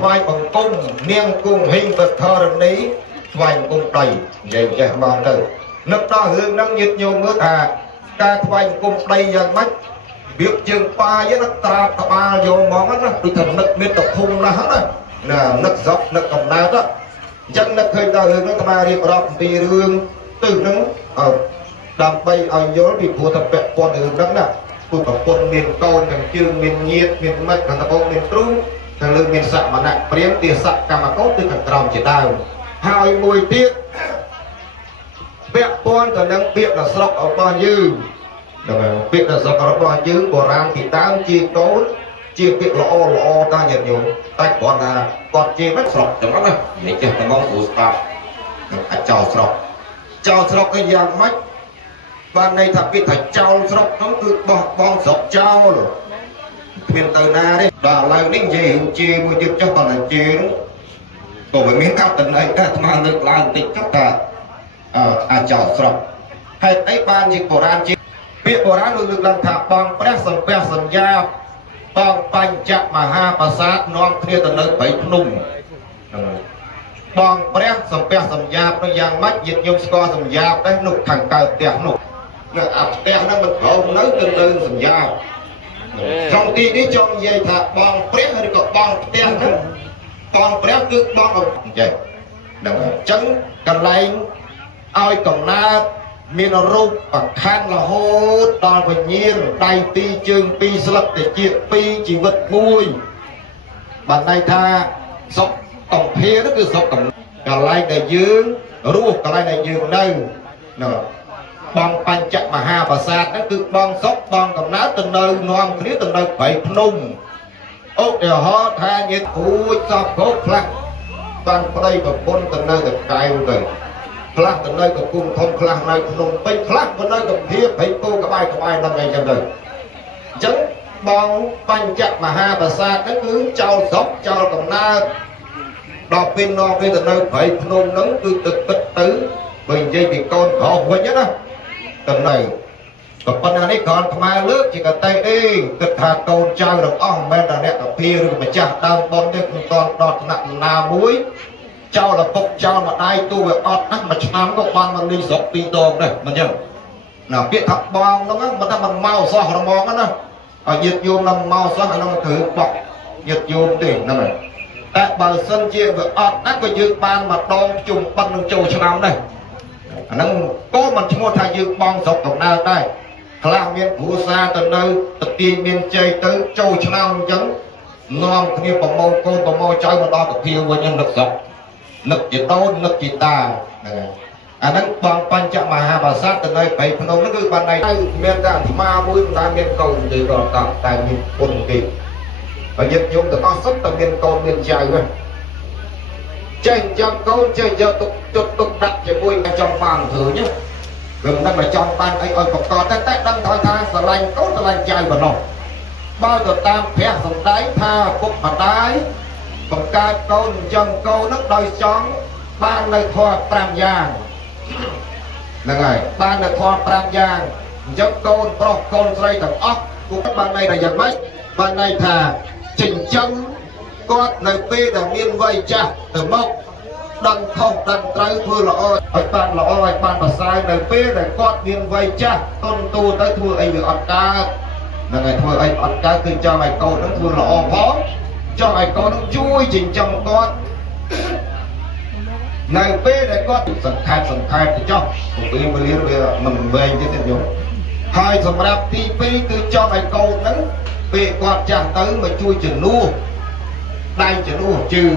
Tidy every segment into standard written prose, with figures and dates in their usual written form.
ថ្វាយបង្គំនាងគង់ហេងបធរណីថ្វាយបង្គំដីនិយាយចេះមកទៅនឹកដល់រឿងហ្នឹងញាតិញោមមើលថាការថ្វាយបង្គំដីយ៉ាងម៉េចវាជើងប៉ាយណាត្រាបក្បាលយកហ្មងណាដូចថានឹកមានតភុំណាស់ណានឹកសក់នឹកកំណើតអញ្ចឹងនឹកឃើញដល់រឿងហ្នឹងអាត្មារៀបរាប់អំពីរឿងទៅហ្នឹងដើម្បីឲ្យយល់ពីព្រោះតែពាក់ព័ន្ធរឿងហ្នឹងណាពុទ្ធប្រពន្ធមានកូនទាំងជើងមានញាតិមានមិត្តខាងត្បូងមានទ្រូងខាងលើមានសក្មណៈព្រាមទាសកម្មកោទៅខាងក្រោមជាដើមហើយមួយទៀតពាក់ព័ន្ធទៅនឹងពាក្យដល់ស្រុករបស់យើងដល់ពាក្យដល់ស្រុករបស់យើងបុរាណពីដើមជាកូនជាពាក្យល្អល្អតាញាតិញោមតែគាត់ថាគាត់ជាមិនស្រុកចឹងណានិយាយចេះតែមកគ្រូស្ដាប់អាចចោលស្រុកគឺយ៉ាងម៉េចបានន័យថាពាក្យថាចោលស្រុកហ្នឹងគឺបោះបង់ស្រុកចោលគ្មានទៅណាទេដល់ឥឡូវនេះនិយាយជាមួយទៀតចុះគាត់ថាជាក៏មិនមានកាប់តំណែងតែអាត្មាលើកឡើងបន្តិចចុះថាអាចោលស្រុកហេតុអីបានជាបុរាណជាពាក្យបុរាណលើកឡើងថាបងព្រះសំពះសន្យាបងបញ្ចមហាប្រាសាទនាំគ្នាទៅនៅព្រៃភ្នំហ្នឹងហើយបងព្រះសំពះសន្យានោះយ៉ាងម៉េចញាតិញោមស្គាល់សន្យាដែរនោះខាងកើតផ្ទះនោះនៅអាផ្ទះហ្នឹងមិនប្រមនៅទៅលើសន្យាក្នុងទីនេះចង់និយាយថាបងព្រះឬក៏បងផ្ទះហ្នឹងបងព្រះគឺបងអញ្ចឹងហ្នឹងហើយអញ្ចឹងកន្លែងឲ្យកំណើតមានរូបបខណ្ឌរហូតដល់វិញ្ញាណដៃពីរជើងពីរស្លឹកតិចពីរជីវិតមួយបានន័យថាសុខកំភានោះគឺសុខកន្លែងដែលយើងរស់កន្លែងដែលយើងនៅបងបញ្ចមហាប្រាសាទហ្នឹងគឺបងសុខបងកំណើតទៅនៅនាំគ្នាទៅនៅព្រៃភ្នំឧទាហរណ៍ថាញាតិគូចសពគោខ្លះបានប្តីប្រពន្ធទៅនៅតែកែវទៅខ្លះទៅនៅកំពង់ធំខ្លះនៅភ្នំពេញខ្លះទៅនៅកំភៀព្រៃគោក្បែរហ្នឹងអីចឹងទៅអញ្ចឹងបងបញ្ចមហាប្រាសាទហ្នឹងគឺចោលសុខចោលកំណើតដល់ពេលនាំគ្នាទៅនៅព្រៃភ្នំហ្នឹងគឺទឹកទឹកទៅបើនិយាយពីកូនប្រុសវិញណាទៅនៅក៏ប៉ុន្តែនេះគ្រាន់ខ្មែរលើកជាកតេអីគិតថាកូនចៅទាំងអស់មិនមែនតែអ្នកកភាឬម្ចាស់ដើមបុណ្យទេមិនទាន់ដល់ថ្នាក់ណាមួយចោលឪពុកចោលម្ដាយទូវាអត់ណាមួយឆ្នាំក៏បានមកលីស្រុកពីរដងដែរមិនចឹងណាពាក្យថាបងហ្នឹងមិនថាមិនមកសោះរមងណាឲ្យញាតិញោមនឹងមកសោះអានោះគឺបោកញាតិញោមទេហ្នឹងហើយតែបើសិនជាវាអត់ណាក៏យើងបានមកដងជុំប៉ុននឹងចូលឆ្នាំដែរអាហ្នឹងក៏មិនឈ្មោះថាយើងបងស្រុកកំណើតដែរខ្លះមានគ្រួសារទៅនៅទៅទាញមានជ័យទៅចូលឆ្នាំអញ្ចឹងនាំគ្នាប្រមូលកូនប្រមូលចៅមកដល់កភាវិញនឹកស្រុកនឹកជាដូននឹកជាតាហ្នឹងហើយអាហ្នឹងបងបញ្ចមហាប្រាសាទទៅនៅព្រៃភ្នំហ្នឹងគឺបានន័យថាមានតែអាត្មាមួយមិនដែលមានកូនទេក៏តែមានពុនគេបើញាតិញោមទាំងអស់សុទ្ធតែមានកូនមានចៅហ្នឹងចេះចាំកូនចេះយកទុកដាក់ជាមួយចង់បានធ្វើញ៉ឹងវាមិនដឹងថាចង់បានអីឲ្យប្រកបតែដឹងថាស្រឡាញ់កូនស្រឡាញ់ចៅប៉ុណ្ណោះបើទៅតាមព្រះសម្ដែងថាពុកម្ដាយបង្កើតកូនចឹងកូននឹងដោយចង់បាននៅធម៌5យ៉ាងហ្នឹងហើយបាននៅធម៌5យ៉ាងអញ្ចឹងកូនប្រុសកូនស្រីទាំងអស់គាត់បានន័យថាយ៉ាងម៉េចបានន័យថាចិញ្ចឹមគាត់នៅពេលដែលមានវ័យចាស់ទៅមកដឹងខុសដឹងត្រូវធ្វើល្អឲ្យបានល្អឲ្យបានប្រសើរនៅពេលដែលគាត់មានវ័យចាស់ទុនទូទៅធ្វើអីវាអត់កើតហ្នឹងហើយធ្វើអីអត់កើតគឺចង់ឲ្យកូននឹងធ្វើល្អផងចង់ឲ្យកូននឹងជួយចិញ្ចឹមគាត់នៅពេលដែលគាត់សង្ខេបទៅចោះពេលវេលាវាមិនវែងទេទេញោមហើយសម្រាប់ទី2គឺចង់ឲ្យកូននឹងពេលគាត់ចាស់ទៅមកជួយជំនួសដៃជំនួសជើង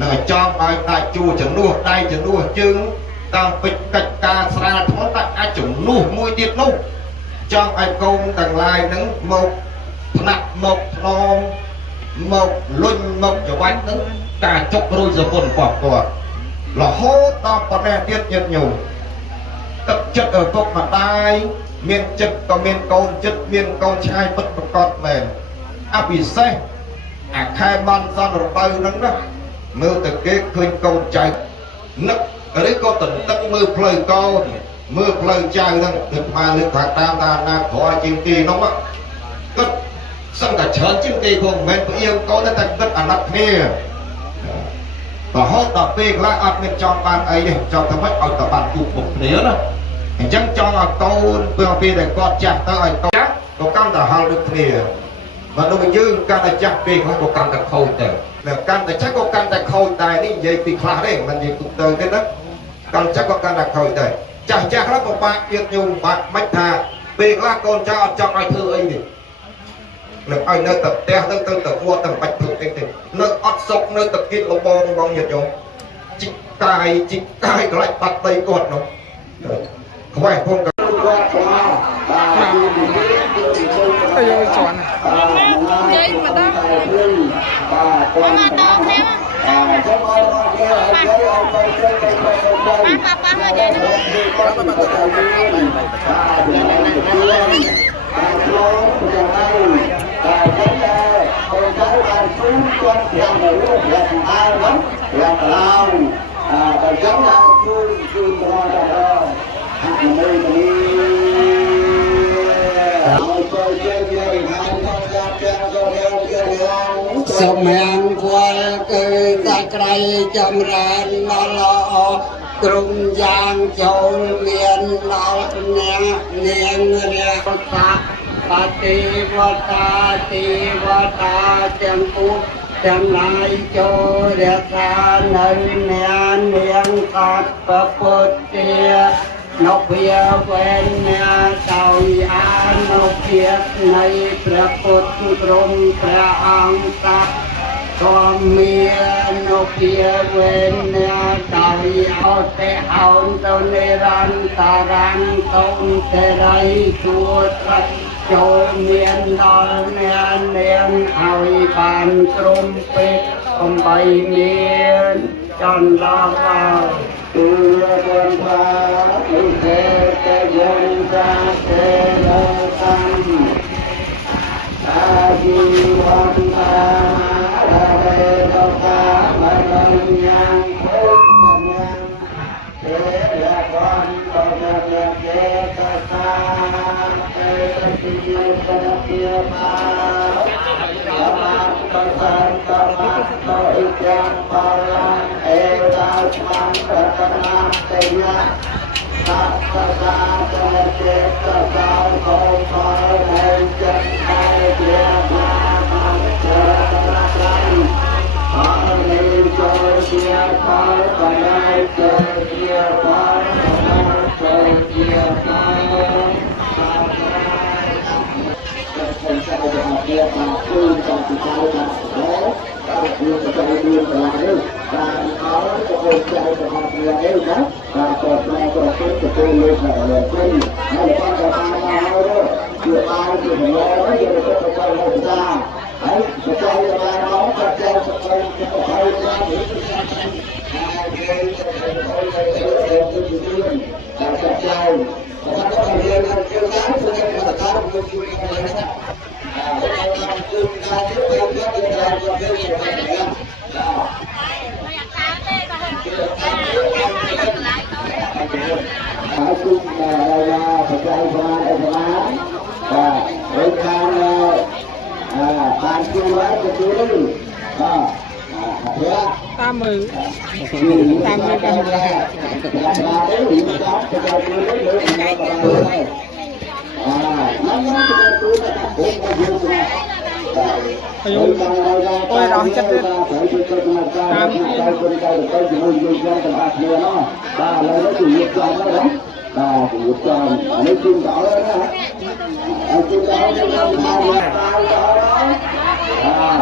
នឹងចង់ឲ្យដៃជួជំនួសដៃជំនួសជើងតាមពេជ្រកិច្ចការស្រាលធ្ងន់តែអាចជំនួសមួយទៀតនោះចង់ឲ្យកូនទាំងឡាយនឹងមកថ្នាក់មកថ្នមមកលុញមកច្រវាច់នឹងការចុករួយសពុនគាត់រហូតដល់ប៉ុណ្ណេះទៀតញាតិញោមទឹកចិត្តឪពុកម្ដាយមានចិត្តក៏មានកូនចិត្តមានកូនឆ្ងាយពិតប្រកបមែនអភិសេសអាខែបានសន្នរដូវហ្នឹងណាមើលតែគេឃើញកូនចៅនឹកឬក៏តន្ទឹងមើលផ្លូវកូនមើលផ្លូវចៅហ្នឹងគឺថាលើកថាតាមតាណាក្រជាងទីនោះគិត សឹងតែច្រើនជាងគេផងមិនមែនផ្អៀងកូនតែគិតអាណិតគ្នារហូតដល់ពេលខ្លះអត់មានចង់បានអីទេចង់តែមិនឲ្យតែបានជួបមុខគ្នាណាអញ្ចឹងចង់ឲ្យកូនពេលដែលគាត់ចាស់ទៅឲ្យកូនចាស់ក៏កាន់តែហល់ដូចគ្នាបើដូចយើងកាន់តែចាស់ពេកហើយក៏កាន់តែខូចទៅតែកាន់តែចាស់ក៏កាន់តែខូចដែរនេះនិយាយពីខ្លះទេមិននិយាយទូទៅទេណាកាន់ចាស់ក៏កាន់តែខូចដែរចាស់ខ្លះក៏បាក់ទៀតញោមបាក់មិនថាពេលខ្លះកូនចៅអត់ចង់ឲ្យធ្វើអីទេនឹងឲ្យនៅតែផ្ទះទៅទៅវត្តទៅបាច់ធ្វើអីទេនៅអត់សុកនៅតែគិតលបងបងញាតិញោមជីកកាយកន្លែងបាត់ដីគាត់នោះខ្វះផងក៏គាត់ខ្វះ哎呦，转了。ចេញមកដល់មកដល់គ្នាប៉ាមកចេញសមៀងគល់គឺតែក្រៃចម្រើនដល់ល្អក្រុមយ៉ាងចូលមានដល់អ្នកនាងរាបតាបតិវតាទីវតាទាំងពុទ្ធទាំងឡាយចូលរក្សានៅអ្នកនាងកតពុទ្ធទានៅវាវេនអ្នកដោយអានុភាពនៃព្រះពុទ្ធព្រមព្រះអង្គតាក៏មាននុភាវេនអ្នកដោយអតិហោនទៅនិរន្តរੰតុនសេរីទួត្រឹមចូលមានដល់អ្នកនាងឲ្យបានក្រុមពេកអំបីមានចន្ទឡាទូលបងបាឧបេតយន្តរាទេលកម្មអាជីវន្តារហេតកាមរញ្ញពុទ្ធញ្ញទេលវន្តរយេកសាទេតិយោសតិបាបសានតមាតោឥចាំបលាអេតាស្មានប្រកណាទេយៈតាសសាតចេតសោកោផលហើយចិត្តហើយជាបាចរតនត្រ័យអរនិចូលជាផលបណ្ដៃចូលជាផលចូលជាផលคนจะเอาไปหาเพื่อนมาคุยกันที่เขาทำแล้วการคุยจะไปดูอะไรการเอาจะคนจะเอาไปหาเพื่อนเองนะการตอบมาตอบขึ้นจะเป็นเรื่องอะไรขึ้นให้ฟังกันมาเอาด้วยเกี่ยวกับเรื่องอะไรเดี๋ยวจะไปให้ได้ให้จะใจอะไรน้องจะใจจะไปจะไปจะไปจะใจถ้าเราเรียนกันเกี่ยวกับเรื่องการทำบุญอะไรนะคุณเราปัจจัยประมาณประมาณโดยการดูแลจะดูได้ตามมือกันเลยอายุโอ้ยเราจะเป็นตามที่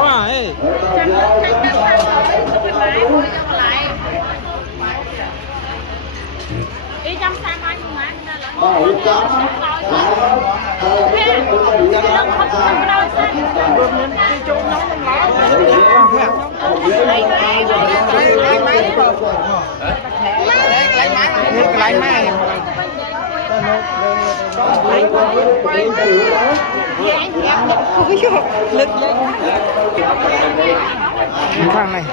ว่าเอ้ý chăm sao mai cùng má nên là lấy máy lực thằng này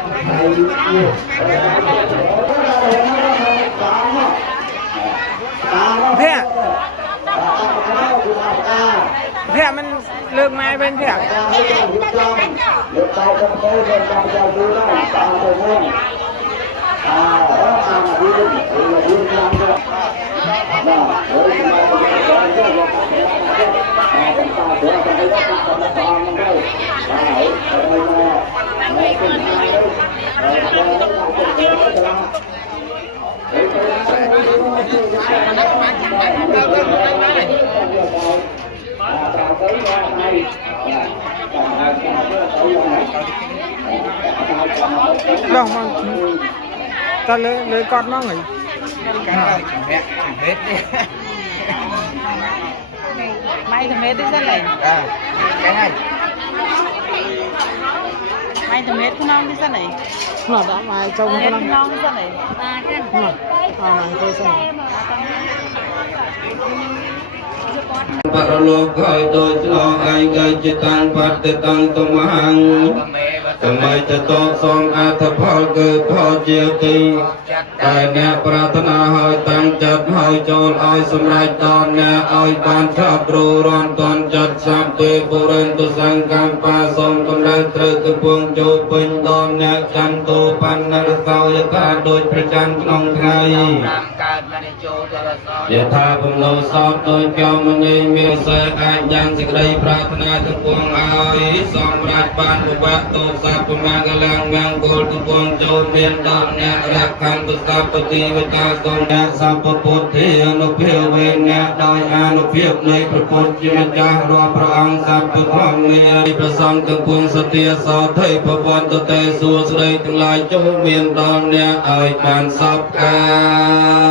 แพะมัน เลิกไม้เป็นเพียง được tay không có nên trong giao lưu đó tạo thời gian đó là đi đi là đi làm đó đó với chúng ta chúng ta để cho thấy đó chúng ta còn đây ở đây là cái này đâu mà ta lấy con nó nghỉ May thằng mét đi ra này. Cái này May thằng mét con non đi ra này. nó đã mà trông Mét cái con nó non đi ra này. này tôi xem បរលោកហើយដោយឆ្លងឯងកៃចិត្តតាំងបតិតាំងទុមហੰសម័យតតសំអត្ថផលគឺផលជាទីតែអ្នកប្រាថ្នាហើយតាំងចិត្តហើយចូលឲ្យសម្រេចដល់អ្នកឲ្យបានឆាប់រួរាន់តាន់ចិត្តសព្ទេបុរិនទុសង្កំបាសំកំដៅត្រូវកំពុងចូលពេញដល់អ្នកចន្ទោបណ្ណរសោយថាដូចប្រចាំក្នុងថ្ងៃយថាបំណោសោតដោយចំមនីមានសេអាចយ៉ាងសេចក្តីប្រាថ្នាទាំងពួងឲ្យសម្រាប់បានពិបាកទោសាបមាកលាំងមង្គលទាំងពួងចូលមានដល់អ្នករកខាងទុសពតិវតាសូមអ្នកសម្ពពុទ្ធិអនុភាវេអ្នកដោយអនុភាពនៃព្រះពុទ្ធជាម្ចាស់រាប់ព្រះអង្គសព្វធម្មនៃព្រះសង្ឃទាំងពួងសទាសោធិភវន្តតេសួស្តីទាំងឡាយចូលមានដល់អ្នកឲ្យបានសពកា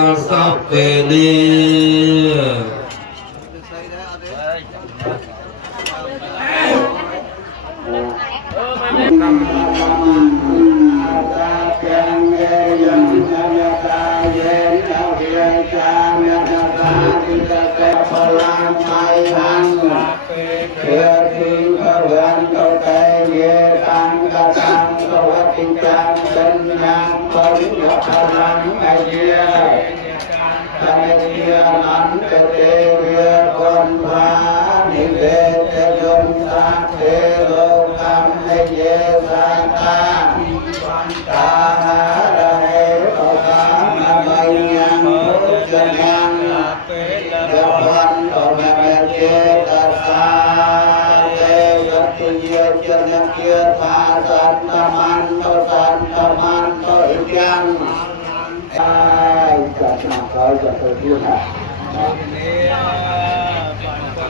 លសពពេលលា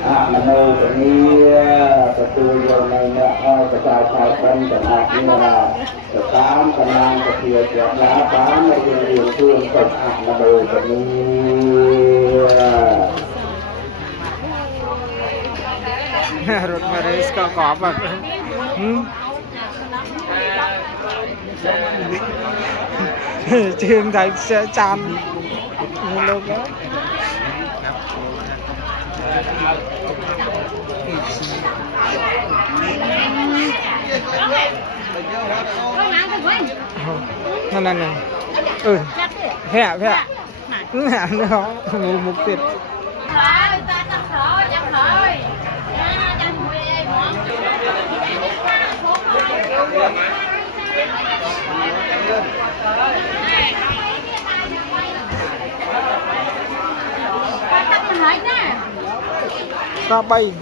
Nam mô Bổn Ni Phật tu vô này nè ơi Phật giáo khai phân Phật học như là Phật tám Phật nam Phật thiệt Phật lá tám này thì điều phương Phật học Nam mô Bổn Ni rụt mà đấy có vật trường thấy sẽ tràn luôn đó này hẹ nó một tiệt ra bay